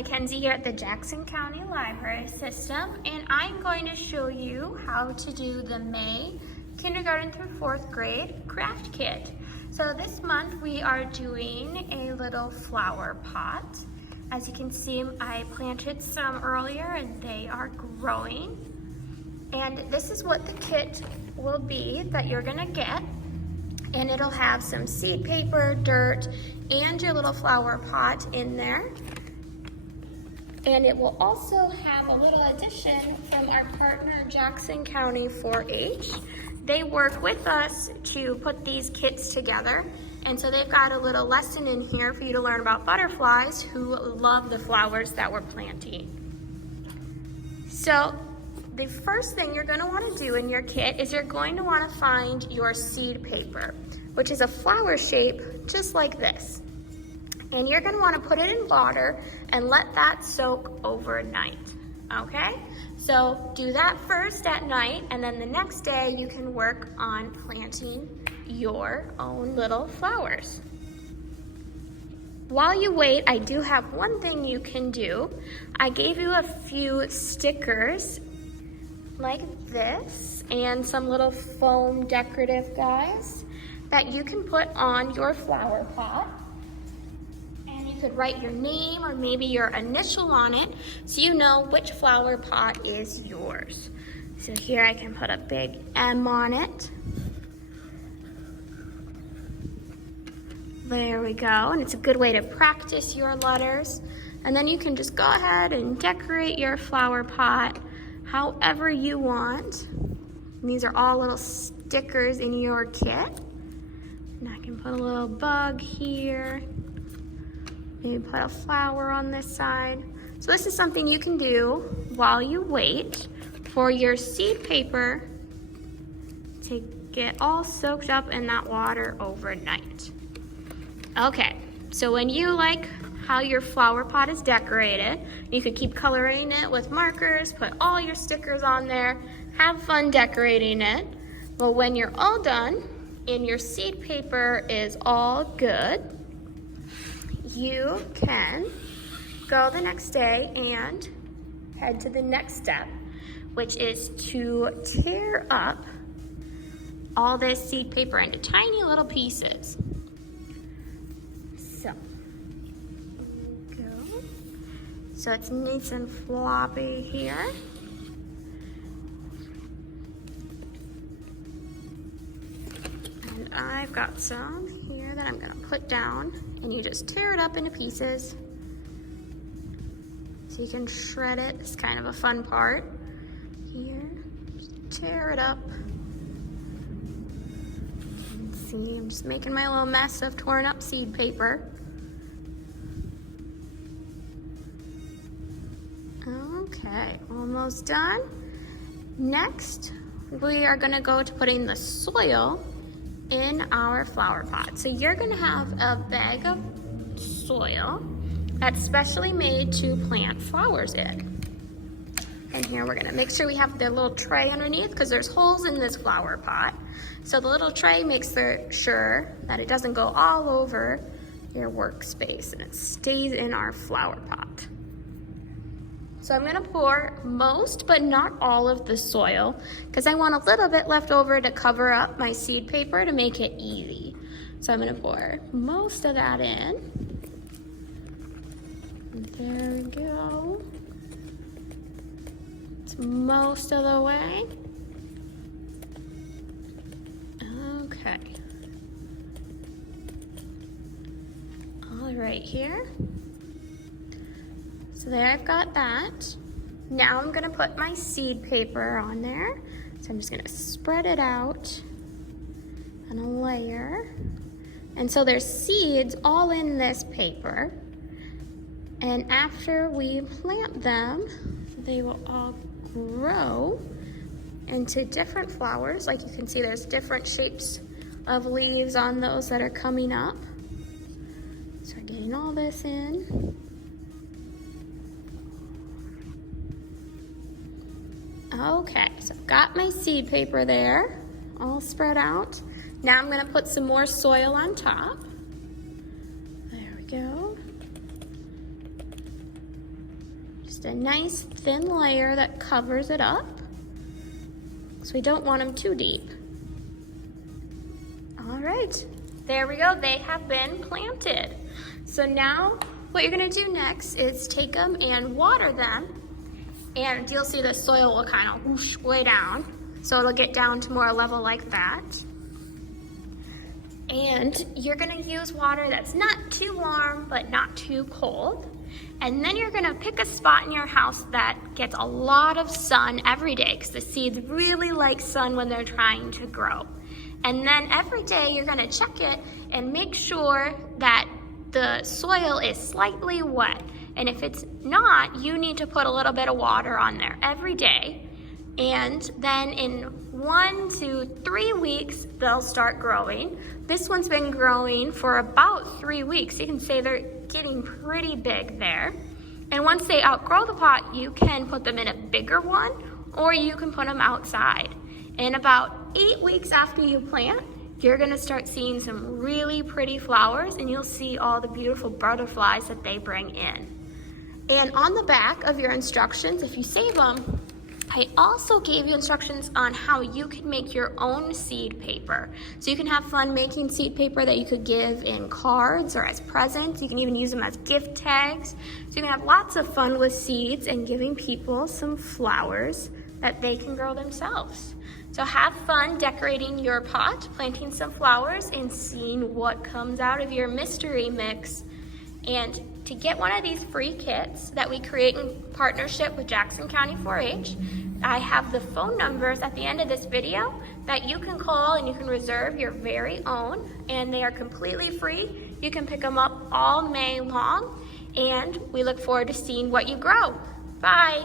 Mackenzie here at the Jackson County Library System, and I'm going to show you how to do the May kindergarten through 4th grade craft kit. So this month we are doing a little flower pot. As you can see, I planted some earlier and they are growing. And this is what the kit will be that you're gonna get. And it'll have some seed paper, dirt, and your little flower pot in there. And it will also have a little addition from our partner, Jackson County 4-H. They work with us to put these kits together. And so they've got a little lesson in here for you to learn about butterflies who love the flowers that we're planting. So the first thing you're going to want to do in your kit is you're going to want to find your seed paper, which is a flower shape just like this. And you're going to want to put it in water and let that soak overnight, okay? So do that first at night, and then the next day you can work on planting your own little flowers. While you wait, I do have one thing you can do. I gave you a few stickers like this and some little foam decorative guys that you can put on your flower pot. And you could write your name or maybe your initial on it so you know which flower pot is yours. So here I can put a big M on it. There we go, and it's a good way to practice your letters. And then you can just go ahead and decorate your flower pot however you want. And these are all little stickers in your kit. And I can put a little bug here. Maybe put a flower on this side. So this is something you can do while you wait for your seed paper to get all soaked up in that water overnight. Okay, so when you like how your flower pot is decorated, you could keep coloring it with markers, put all your stickers on there, have fun decorating it. Well, when you're all done and your seed paper is all good, you can go the next day and head to the next step, which is to tear up all this seed paper into tiny little pieces. So, there we go. So it's nice and floppy here. And I've got some here that I'm gonna put down, and you just tear it up into pieces so you can shred it. It's kind of a fun part here. Just tear it up. And see, I'm just making my little mess of torn up seed paper. Okay, almost done. Next, we are gonna go to putting the soil in our flower pot. So you're gonna have a bag of soil that's specially made to plant flowers in. And here we're gonna make sure we have the little tray underneath because there's holes in this flower pot. So the little tray makes sure that it doesn't go all over your workspace and it stays in our flower pot. So I'm gonna pour most, but not all of the soil because I want a little bit left over to cover up my seed paper to make it easy. So I'm gonna pour most of that in. And there we go. It's most of the way. Okay. All right here. So there I've got that. Now I'm gonna put my seed paper on there. So I'm just gonna spread it out on a layer. And so there's seeds all in this paper. And after we plant them, they will all grow into different flowers. Like you can see, there's different shapes of leaves on those that are coming up. So we're getting all this in. Okay, so I've got my seed paper there, all spread out. Now I'm gonna put some more soil on top. There we go. Just a nice thin layer that covers it up. So we don't want them too deep. All right, there we go. They have been planted. So now what you're gonna do next is take them and water them, and you'll see the soil will kind of whoosh way down. So it'll get down to more a level like that. And you're gonna use water that's not too warm, but not too cold. And then you're gonna pick a spot in your house that gets a lot of sun every day, because the seeds really like sun when they're trying to grow. And then every day you're gonna check it and make sure that the soil is slightly wet. And if it's not, you need to put a little bit of water on there every day. And then in 1 to 3 weeks, they'll start growing. This one's been growing for about 3 weeks. You can say they're getting pretty big there. And once they outgrow the pot, you can put them in a bigger one, or you can put them outside. And about 8 weeks after you plant, you're gonna start seeing some really pretty flowers, and you'll see all the beautiful butterflies that they bring in. And on the back of your instructions, if you save them, I also gave you instructions on how you can make your own seed paper. So you can have fun making seed paper that you could give in cards or as presents. You can even use them as gift tags. So you can have lots of fun with seeds and giving people some flowers that they can grow themselves. So have fun decorating your pot, planting some flowers, and seeing what comes out of your mystery mix. And to get one of these free kits that we create in partnership with Jackson County 4-H, I have the phone numbers at the end of this video that you can call and you can reserve your very own, and they are completely free. You can pick them up all May long, and we look forward to seeing what you grow. Bye.